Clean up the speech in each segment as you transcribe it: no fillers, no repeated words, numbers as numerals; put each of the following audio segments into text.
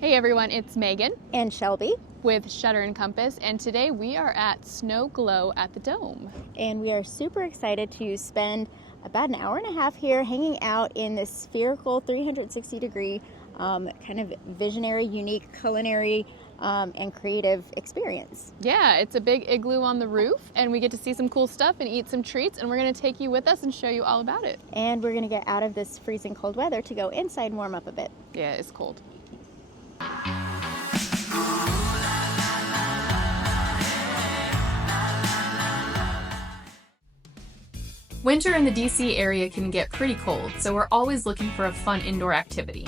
Hey everyone, it's Megan and Shelby, with Shutter and Compass, and today we are at Snow Glow at the Dome. and we are super excited to spend about an hour and a half here hanging out in this spherical 360-degree kind of visionary, unique culinary and creative experience. Yeah, it's a big igloo on the roof, and we get to see some cool stuff and eat some treats, and we're going to take you with us and show you all about it. And we're going to get out of this freezing cold weather to go inside and warm up a bit. Yeah, it's cold. Winter in the DC area can get pretty cold, so we're always looking for a fun indoor activity.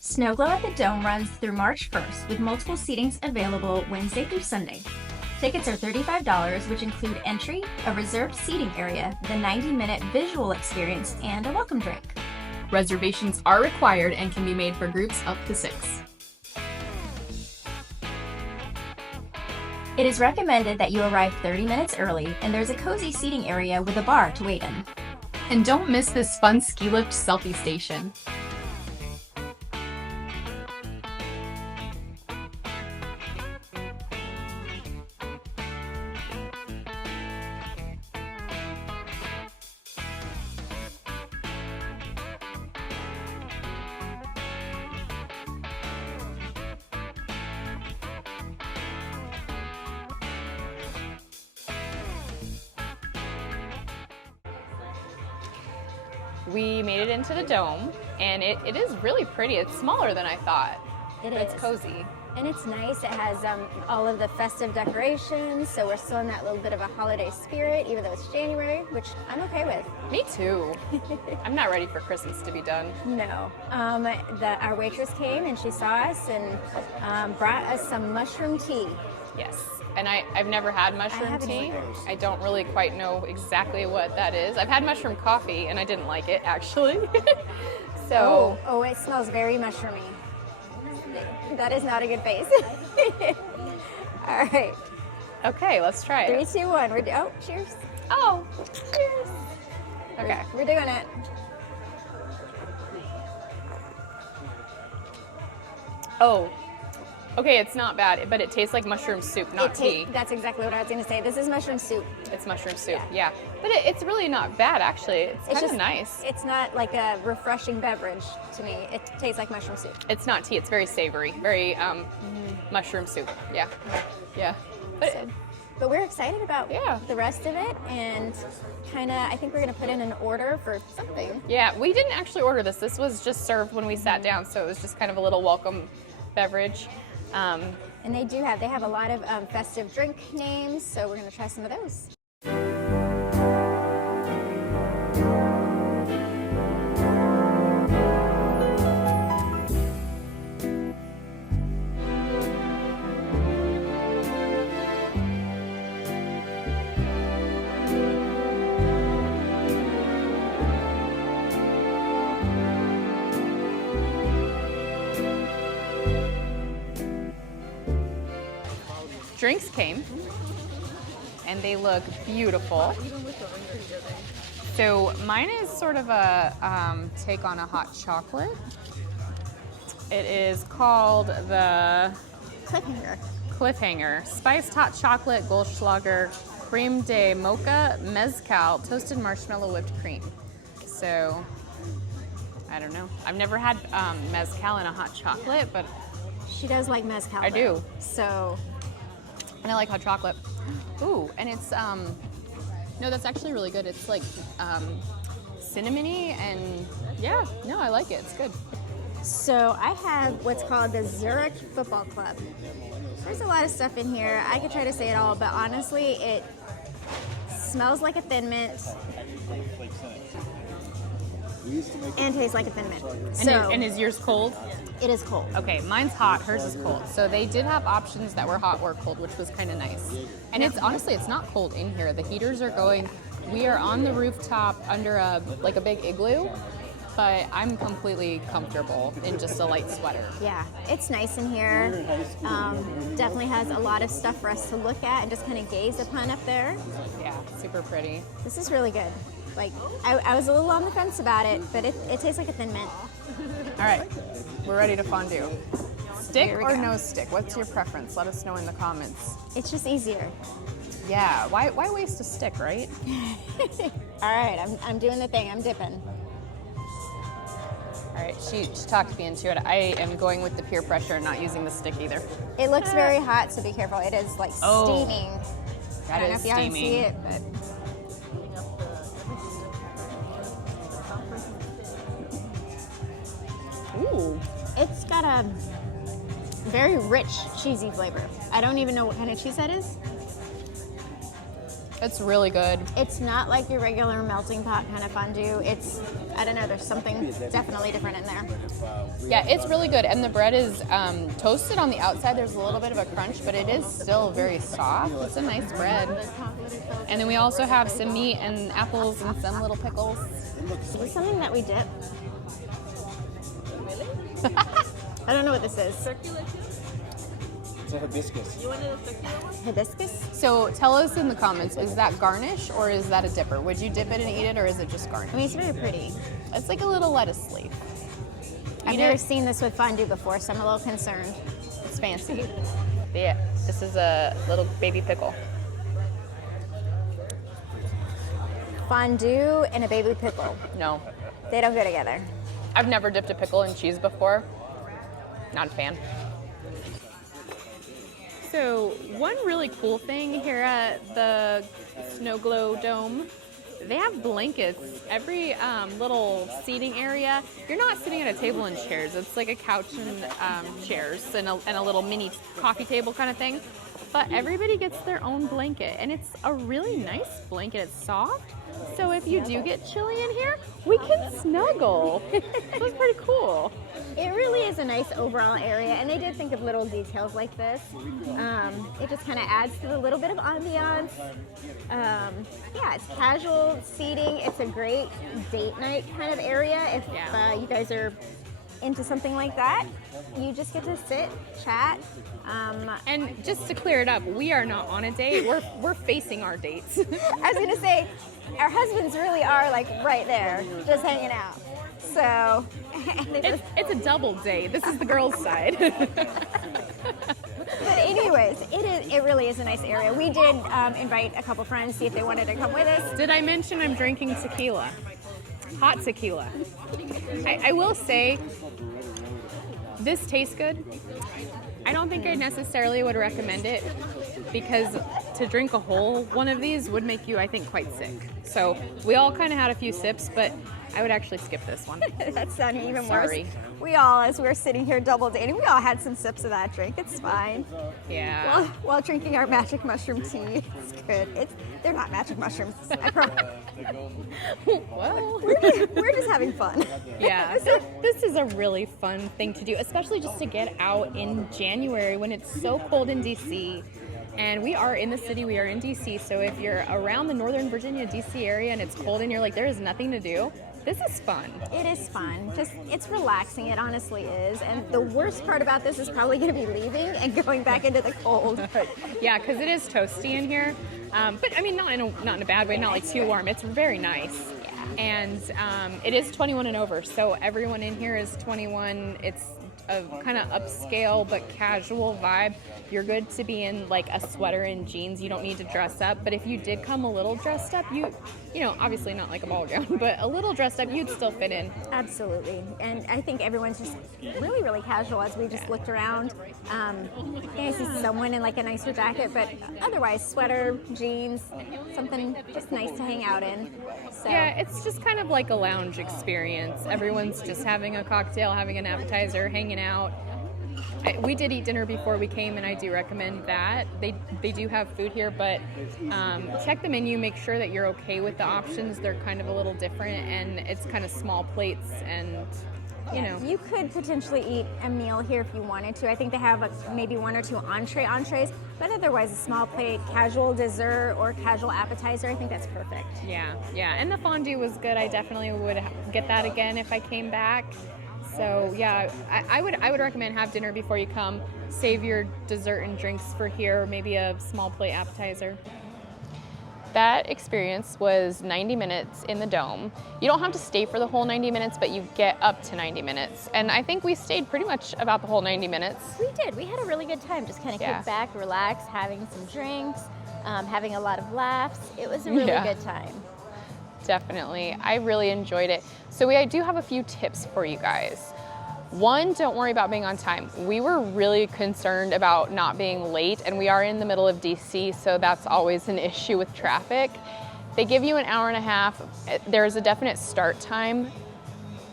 Snow Glow at the Dome runs through March 1st with multiple seatings available Wednesday through Sunday. Tickets are $35, which include entry, a reserved seating area, the 90-minute visual experience, and a welcome drink. Reservations are required and can be made for groups up to 6. It is recommended that you arrive 30 minutes early, and there's a cozy seating area with a bar to wait in. And don't miss this fun ski lift selfie station. We made it into the dome, and it is really pretty. It's smaller than I thought. It's cozy. And it's nice. It has all of the festive decorations, so we're still in that little bit of a holiday spirit, even though it's January, which I'm okay with. Me too. I'm not ready for Christmas to be done. No. Our waitress came and she saw us and brought us some mushroom tea. Yes. And I've never had mushroom tea. I don't really quite know exactly what that is. I've had mushroom coffee and I didn't like it actually. So. Oh, it smells very mushroomy. That is not a good face. All right. Okay, let's try it. 3, 2, 1. Oh, cheers. Oh, cheers. Okay. We're doing it. Oh. Okay, it's not bad, but it tastes like mushroom soup, not tea. That's exactly what I was going to say. This is mushroom soup. It's mushroom soup, yeah. But it's really not bad, actually. It's kind of nice. It's not like a refreshing beverage to me. It tastes like mushroom soup. It's not tea. It's very savory, very mushroom soup. Yeah, yeah. But we're excited about the rest of it, and kind of, I think we're going to put in an order for something. Yeah, we didn't actually order this. This was just served when we sat down, so it was just kind of a little welcome beverage. And they have a lot of festive drink names, so we're going to try some of those. Drinks came, and they look beautiful. So mine is sort of a take on a hot chocolate. It is called the Cliffhanger. Spiced hot chocolate, Goldschlager, creme de mocha, mezcal, toasted marshmallow, whipped cream. So, I don't know. I've never had mezcal in a hot chocolate, but She does like mezcal. I do. So. And I like hot chocolate. Ooh, and it's, no, that's actually really good. It's like cinnamony and yeah, no, I like it. It's good. So I have what's called the Zurich Football Club. There's a lot of stuff in here. I could try to say it all, but honestly, it smells like a Thin Mint and tastes like a Thin Mint. And is yours cold? It is cold. Okay, mine's hot, hers is cold. So they did have options that were hot or cold, which was kind of nice. And it's honestly, it's not cold in here. The heaters are going. We are on the rooftop under a big igloo, but I'm completely comfortable in just a light sweater. Yeah, it's nice in here. Definitely has a lot of stuff for us to look at and just kind of gaze upon up there. Yeah, super pretty. This is really good. Like, I was a little on the fence about it, but it tastes like a Thin Mint. All right, we're ready to fondue. Stick Here we or go. no stick? What's your preference? Let us know in the comments. It's just easier. Yeah, why waste a stick, right? All right, I'm doing the thing. I'm dipping. All right, she talked me into it. I am going with the peer pressure and not using the stick either. It looks very hot, so be careful. It is like steaming. I don't know if y'all can see it, but Ooh. it's got a very rich, cheesy flavor. I don't even know what kind of cheese that is. It's really good. It's not like your regular melting pot kind of fondue. It's, I don't know, there's something definitely different in there. Yeah, it's really good. And the bread is toasted on the outside. There's a little bit of a crunch, but it is still very soft. It's a nice bread. And then we also have some meat and apples and some little pickles. Is this something that we dip? I don't know what this is. It's a hibiscus. Hibiscus? So tell us in the comments, is that garnish or is that a dipper? Would you dip it and eat it, or is it just garnish? I mean, it's very pretty. It's like a little lettuce leaf. I've never seen this with fondue before, so I'm a little concerned. It's fancy. Yeah, this is a little baby pickle. Fondue and a baby pickle. No, They don't go together. I've never dipped a pickle in cheese before. Not a fan. So one really cool thing here at the Snow Glow Dome, they have blankets. Every little seating area, you're not sitting at a table and chairs. It's like a couch and chairs and a little mini coffee table kind of thing. But everybody gets their own blanket, and it's a really nice blanket. It's soft, so if you do get chilly in here, we can snuggle. That's pretty cool. It really is a nice overall area, and they did think of little details like this. It just kind of adds to the little bit of ambiance. Yeah, it's casual seating. It's a great date night kind of area if you guys are into something like that. You just get to sit, chat. And just to clear it up, we are not on a date. We're facing our dates. I was gonna say, our husbands really are like right there, just hanging out. So, It's a double date. This is the girls' side. but anyways, it really is a nice area. We did invite a couple friends, see if they wanted to come with us. Did I mention I'm drinking tequila? Hot tequila. I will say, this tastes good. I don't think I necessarily would recommend it because to drink a whole one of these would make you, I think, quite sick. So we all kind of had a few sips, but I would actually skip this one. That's sounding even Sorry. worse. We all, as we're sitting here double dating, we all had some sips of that drink. It's fine. Yeah. While drinking our magic mushroom tea, it's good. They're not magic mushrooms. I promise. Well, We're just having fun. yeah. So this is a really fun thing to do, especially just to get out in January when it's so cold in DC. And we are in the city, we are in DC, so if you're around the Northern Virginia, DC area and it's cold and you're like, there is nothing to do, this is fun. It is fun. It's relaxing. It honestly is. And the worst part about this is probably going to be leaving and going back into the cold. Yeah, because it is toasty in here. But I mean, not in a bad way, not like too warm. It's very nice. And it is 21 and over, so everyone in here is 21. It's a kind of upscale but casual vibe. You're good to be in like a sweater and jeans. You don't need to dress up. But if you did come a little dressed up, you know, obviously not like a ball gown, but a little dressed up, you'd still fit in. Absolutely. And I think everyone's just really, really casual as we just looked around. I see someone in like a nicer jacket, but otherwise sweater, jeans, something just nice to hang out in. So. Yeah, it's just kind of like a lounge experience. Everyone's just having a cocktail, having an appetizer, hanging out. We did eat dinner before we came, and I do recommend that. They do have food here, but check the menu, make sure that you're okay with the options. They're kind of a little different, and it's kind of small plates, and you know. You could potentially eat a meal here if you wanted to. I think they have maybe one or two entrees, but otherwise a small plate, casual dessert or casual appetizer, I think that's perfect. Yeah, and the fondue was good. I definitely would get that again if I came back. So yeah, I would recommend have dinner before you come. Save your dessert and drinks for here, maybe a small plate appetizer. that experience was 90 minutes in the dome. You don't have to stay for the whole 90 minutes, but you get up to 90 minutes. And I think we stayed pretty much about the whole 90 minutes. We did. We had a really good time. Just kind of kick back, relax, having some drinks, having a lot of laughs. It was a really good time. Definitely. I really enjoyed it. So I do have a few tips for you guys. One, don't worry about being on time. We were really concerned about not being late, and we are in the middle of DC, so that's always an issue with traffic. They give you an hour and a half. There's a definite start time,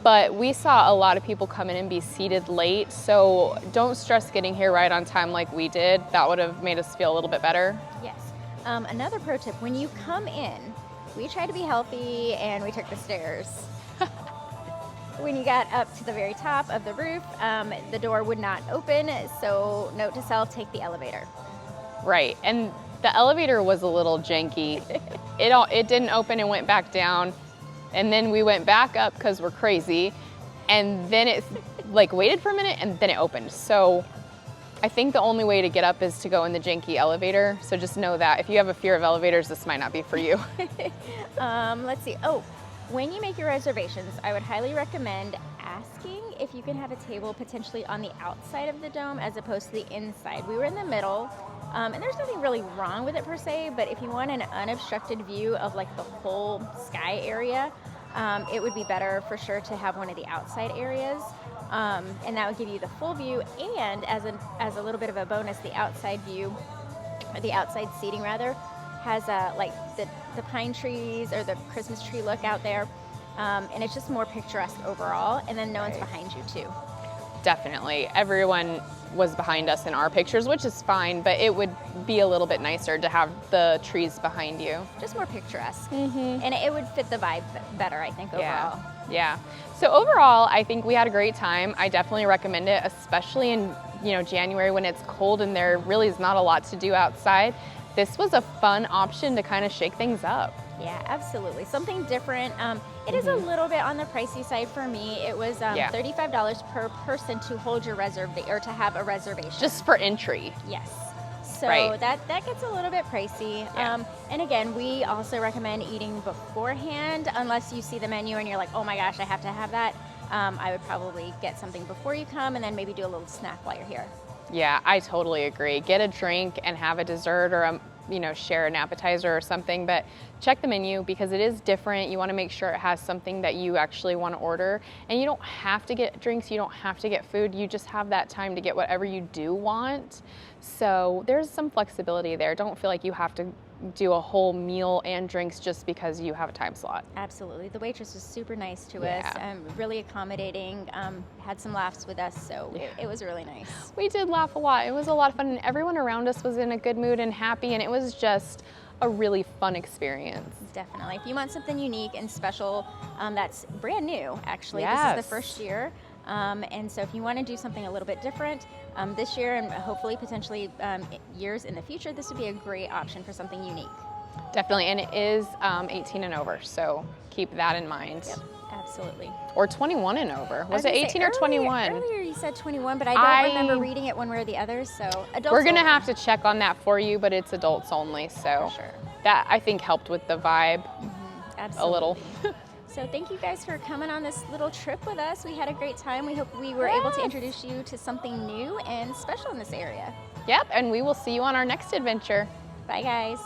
but we saw a lot of people come in and be seated late, so don't stress getting here right on time like we did. That would have made us feel a little bit better. Yes. Another pro tip, when you come in, we tried to be healthy and we took the stairs. When you got up to the very top of the roof, the door would not open, so note to self, take the elevator. Right, and the elevator was a little janky. It didn't open and went back down, and then we went back up because we're crazy, and then it like waited for a minute and then it opened. So I think the only way to get up is to go in the janky elevator, so just know that. If you have a fear of elevators, this might not be for you. Let's see. Oh, when you make your reservations, I would highly recommend asking if you can have a table potentially on the outside of the dome as opposed to the inside. We were in the middle, and there's nothing really wrong with it per se, but if you want an unobstructed view of like the whole sky area, it would be better for sure to have one of the outside areas, and that would give you the full view. And as a little bit of a bonus, the outside view, or the outside seating rather, has like the pine trees or the Christmas tree look out there, and it's just more picturesque overall, and then no one's behind you too. Definitely. Everyone was behind us in our pictures, which is fine, but it would be a little bit nicer to have the trees behind you. Just more picturesque, and it would fit the vibe better, I think, overall. Yeah. So overall, I think we had a great time. I definitely recommend it, especially in January when it's cold and there really is not a lot to do outside. This was a fun option to kind of shake things up. Yeah, absolutely. Something different. It is a little bit on the pricey side for me. It was $35 per person to hold your or to have a reservation. Just for entry. Yes. So that gets a little bit pricey. Yeah. And again, we also recommend eating beforehand, unless you see the menu and you're like, oh my gosh, I have to have that. I would probably get something before you come and then maybe do a little snack while you're here. Yeah, I totally agree. Get a drink and have a dessert or share an appetizer or something, but check the menu because it is different. You want to make sure it has something that you actually want to order, and you don't have to get drinks, you don't have to get food, you just have that time to get whatever you do want. So there's some flexibility there. Don't feel like you have to do a whole meal and drinks just because you have a time slot. Absolutely. The waitress was super nice to us, really accommodating, had some laughs with us, so it was really nice. We did laugh a lot. It was a lot of fun, and everyone around us was in a good mood and happy, and it was just a really fun experience. Definitely. If you want something unique and special, that's brand new, actually. Yes. This is the first year. And so if you want to do something a little bit different this year and hopefully potentially years in the future, this would be a great option for something unique. Definitely, and it is 18 and over, so keep that in mind. Yep, absolutely. Or 21 and over. Was it 18 or 21? Earlier you said 21, but I don't remember reading it one way or the other, so adults. We're going to have to check on that for you, but it's adults only, so for sure. That I think helped with the vibe a little. So thank you guys for coming on this little trip with us. We had a great time. We hope we were able to introduce you to something new and special in this area. Yep, and we will see you on our next adventure. Bye, guys.